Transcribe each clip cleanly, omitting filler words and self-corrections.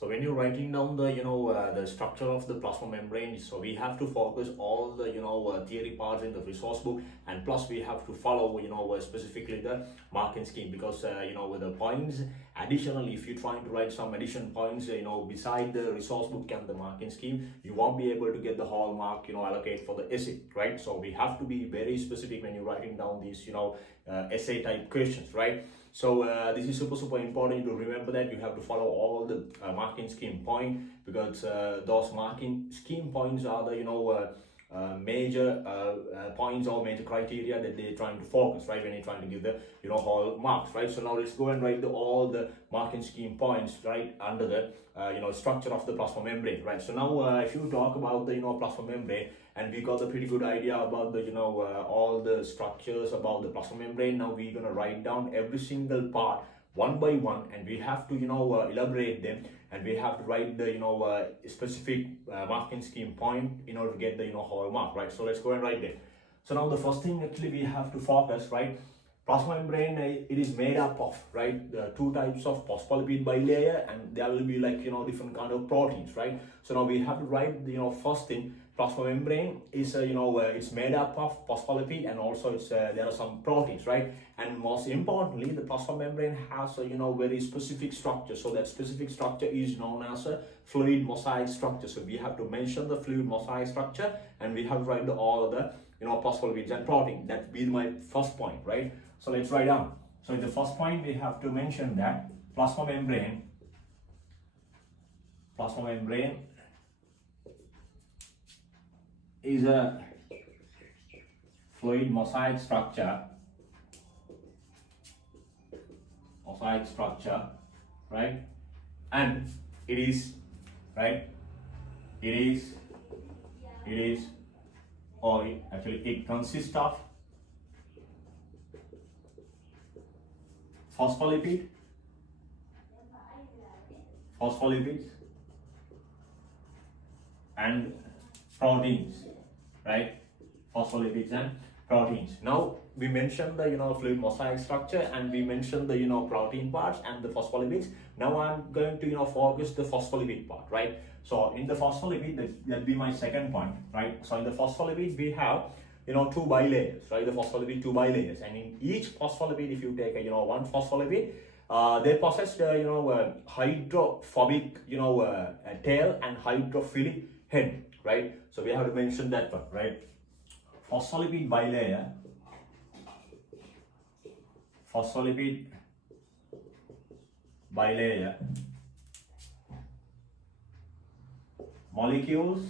So when you're writing down the the structure of the plasma membrane, so we have to focus all the theory parts in the resource book, and plus we have to follow specifically the marking scheme, because with the points. Additionally, if you're trying to write some addition points, beside the resource book and the marking scheme, you won't be able to get the whole mark, allocate for the essay, right? So we have to be very specific when you're writing down these, essay type questions, right? So this is super important to remember that you have to follow all the marking scheme point, because those marking scheme points are the major points or major criteria that they're trying to focus, right, when you're trying to give the whole marks, right? So now let's go and write all the marking scheme points right under the structure of the plasma membrane, right? So now if you talk about the plasma membrane, and we got a pretty good idea about the all the structures about the plasma membrane. Now we're gonna write down every single part one by one, and we have to elaborate them, and we have to write the specific marking scheme point in order to get the whole mark, right? So let's go and write them. So now the first thing actually we have to focus, right? Plasma membrane, it is made up of, right, the two types of phospholipid bilayer, and there will be like different kind of proteins, right? So now we have to write the first thing. Plasma membrane is it's made up of phospholipid, and also it's there are some proteins, right? And most importantly, the plasma membrane has a very specific structure. So that specific structure is known as a fluid mosaic structure. So we have to mention the fluid mosaic structure, and we have to write all of the phospholipids and protein. That be my first point, right? So let's write down. So in the first point, we have to mention that plasma membrane is a fluid mosaic structure, right? And it is, right? It consists of phospholipids, and proteins, right? Phospholipids and proteins. Now we mentioned the fluid mosaic structure, and we mentioned the protein parts and the phospholipids. Now I'm going to focus the phospholipid part, right? So in the phospholipid, that'll be my second point, right? So in the phospholipid we have two bilayers, right? The phospholipid two bilayers, and in each phospholipid, if you take a one phospholipid, they possess the hydrophobic tail and hydrophilic head, right? So we have to mention that one, right? Phospholipid bilayer molecules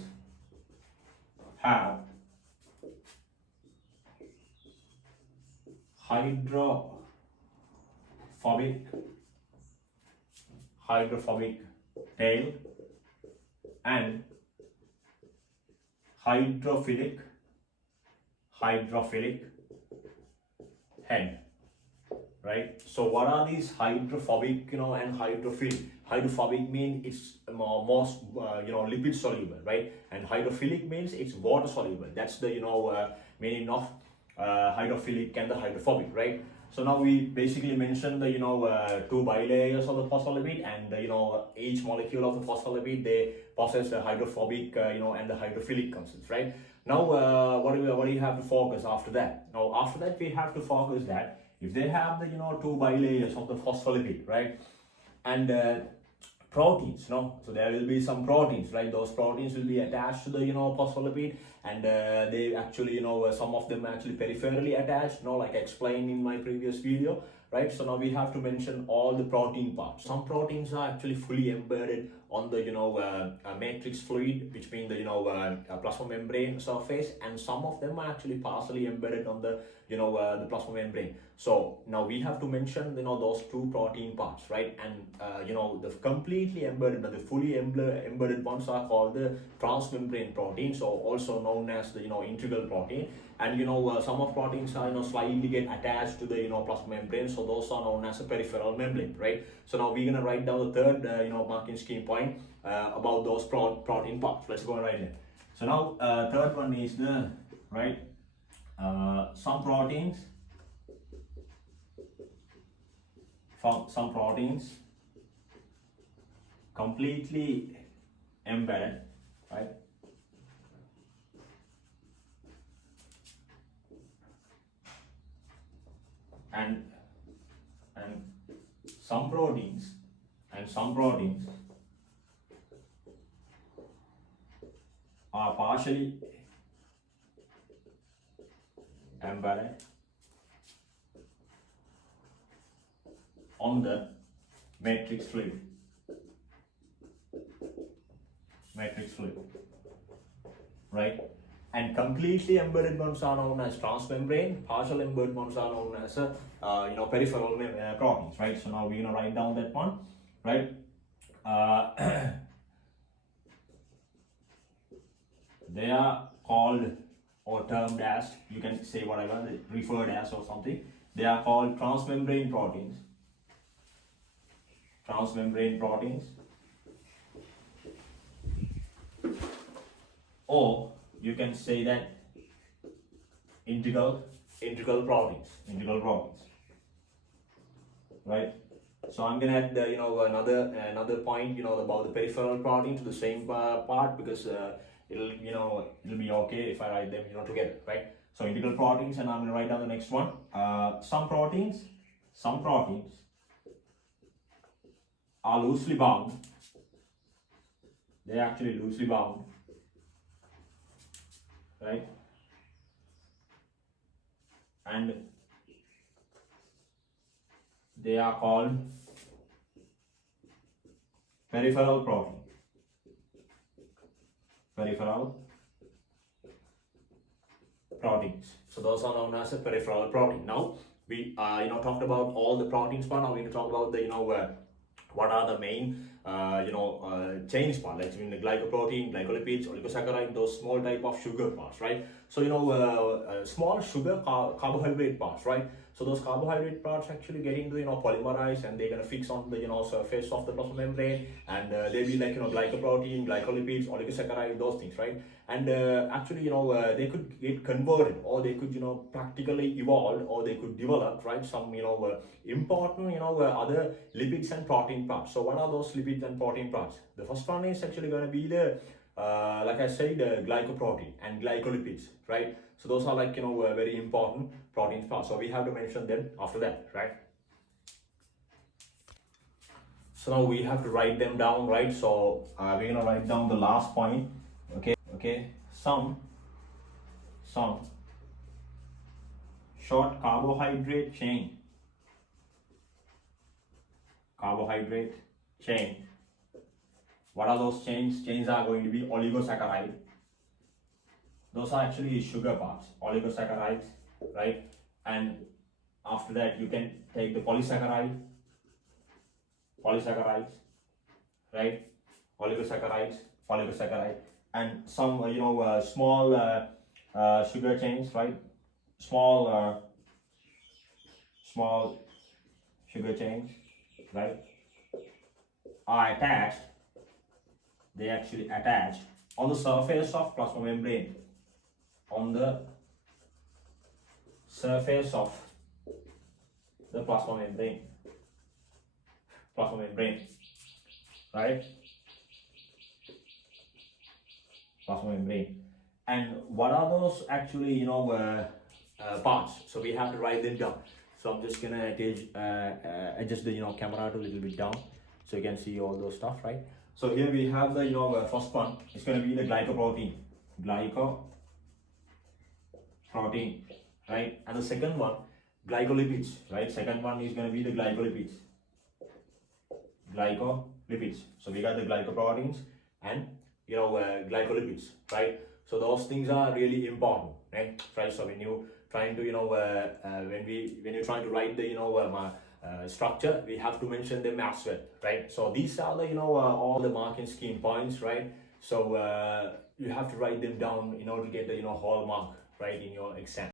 have hydrophobic tail and hydrophilic head, right? So what are these hydrophobic and hydrophilic? Hydrophobic means it's most lipid soluble, right? And hydrophilic means it's water soluble. That's the meaning of hydrophilic and the hydrophobic, right? So now we basically mentioned the two bilayers of the phospholipid, and each molecule of the phospholipid, they possess the hydrophobic and the hydrophilic constants, right? Now what do you have to focus after that? Now after that we have to focus that if they have the two bilayers of the phospholipid, right, and proteins, so there will be some proteins, right? Those proteins will be attached to the phospholipid, and they actually some of them actually peripherally attached, like I explained in my previous video, right? So now we have to mention all the protein parts. Some proteins are actually fully embedded on the matrix fluid between the plasma membrane surface, and some of them are actually partially embedded on the the plasma membrane. So now we have to mention those two protein parts, right? And the completely embedded, the fully embedded ones are called the transmembrane protein, so also known as the integral protein. And some of proteins are slightly get attached to the plasma membrane, so those are known as a peripheral membrane, right? So now we're gonna write down the third marking scheme point about those protein parts. Let's go and write it. So now third one is the right some proteins completely embedded, right? And and some proteins are partially embedded on the matrix fluid. Right? And completely embedded ones are known as transmembrane. Partial embedded ones are known as peripheral proteins. Right? So now we're gonna write down that one. Right? They are called or termed as, you can say whatever, referred as or something. They are called transmembrane proteins. Transmembrane proteins. Or you can say that integral proteins. Right? So I'm gonna add another point about the peripheral protein to the same part, because it'll be okay if I write them together, right? So integral proteins, and I'm gonna write down the next one. Some proteins are loosely bound. They're actually loosely bound, right? And they are called peripheral protein. Peripheral proteins. So those are known as a peripheral protein. Now we talked about all the proteins part. Now we're going to talk about the what are the main chains part, like the glycoprotein, glycolipids, oligosaccharide, those small type of sugar parts, right? So small sugar carbohydrate parts, right? So those carbohydrate parts actually get into polymerize, and they're gonna fix on the surface of the plasma membrane, and they be like glycoprotein, glycolipids, oligosaccharide, those things, right? And actually they could get converted, or they could practically evolve, or they could develop, right, some important other lipids and protein parts. So what are those lipids and protein parts? The first one is actually going to be the like I said, glycoprotein and glycolipids, right? So those are like very important protein parts. So we have to mention them after that, right? So now we have to write them down, right? So we're gonna write down the last point. Okay. Some short carbohydrate chain. What are those chains? Chains are going to be oligosaccharide. Those are actually sugar parts, oligosaccharides, right? And after that, you can take the polysaccharides, right? Oligosaccharides, and some small sugar chains, right? Small sugar chains, right? Are attached. They actually attach on the surface of plasma membrane. On the surface of the plasma membrane, right? Plasma membrane. And what are those actually parts? So we have to write them down. So I'm just gonna adjust the camera to a little bit down, so you can see all those stuff, right? So here we have the first one. It's going to be the glycoprotein, right? And the second one, glycolipids, right? Second one is going to be the glycolipids. So we got the glycoproteins and glycolipids, right? So those things are really important, right? So when you trying to when you're trying to write the structure, we have to mention them as well, right? So these are the all the marking scheme points, right? So you have to write them down in order to get the hallmark, right, in your exam.